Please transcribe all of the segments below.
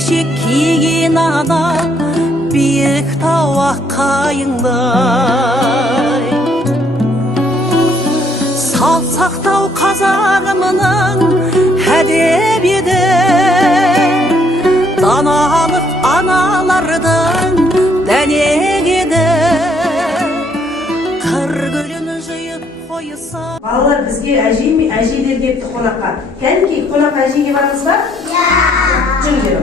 бешек киген ана биік тау аққайыңдай салтсақтау қазағымның әдебиеті даналық аналардың дәнегеді қыр гүлін жиып қойса. Балалар бізге әжейлер кетті қонаққа. Кәдімгі қонаққа әжеге барыңыз ба? Жүр жүр.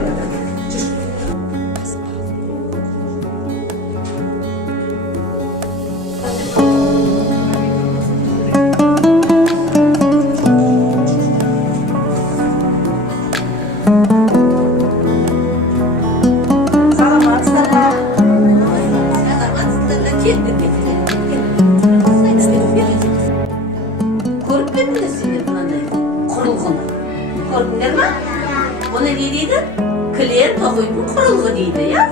Көрдіңдер ма? Оны не дейді? Кілем тоқитын құрылғы дейді, я?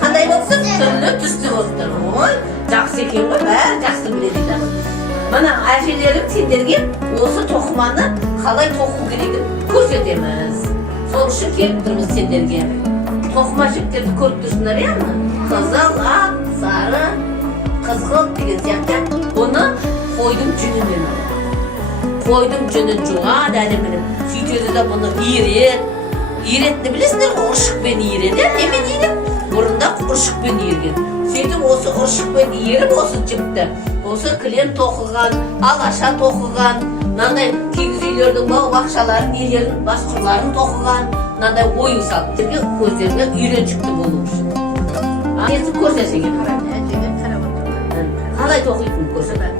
Қандай болсын? Түрлі түсті болсын. Ой, жақсы екен ғой, бәрі жақсы біледі. Мына әжелерім сендерге осы тоқыманы қалай тоқу керегін көрсетеміз. Сол үшін келіп тұрмыз сендерге. Тоқыма жіптерді көріп тұрсыңдар, я? Қызыл, ақ, сары, қызғылт деген сияқты. Оны қойдың жүнінен алады. Қойдың жүнін жуады әдеміліп, сөйтеді де бұны иіретті білесіңдер ғой, ұршықпен иіреді, немен дейді? Бұрында ұршықпен иірген. Сөйтіп осы ұршықпен иіріп осы жіпті, осы кілем тоқыған, алаша тоқыған, мынандай кигіз үйлердің бау-бақшаларын, нелерін, басқұрларын тоқыған, мынандай ойын салып, көздеріне үйреншікті болу үшін. Ертіп көрсесең, қалай тоқитын көрсетеді.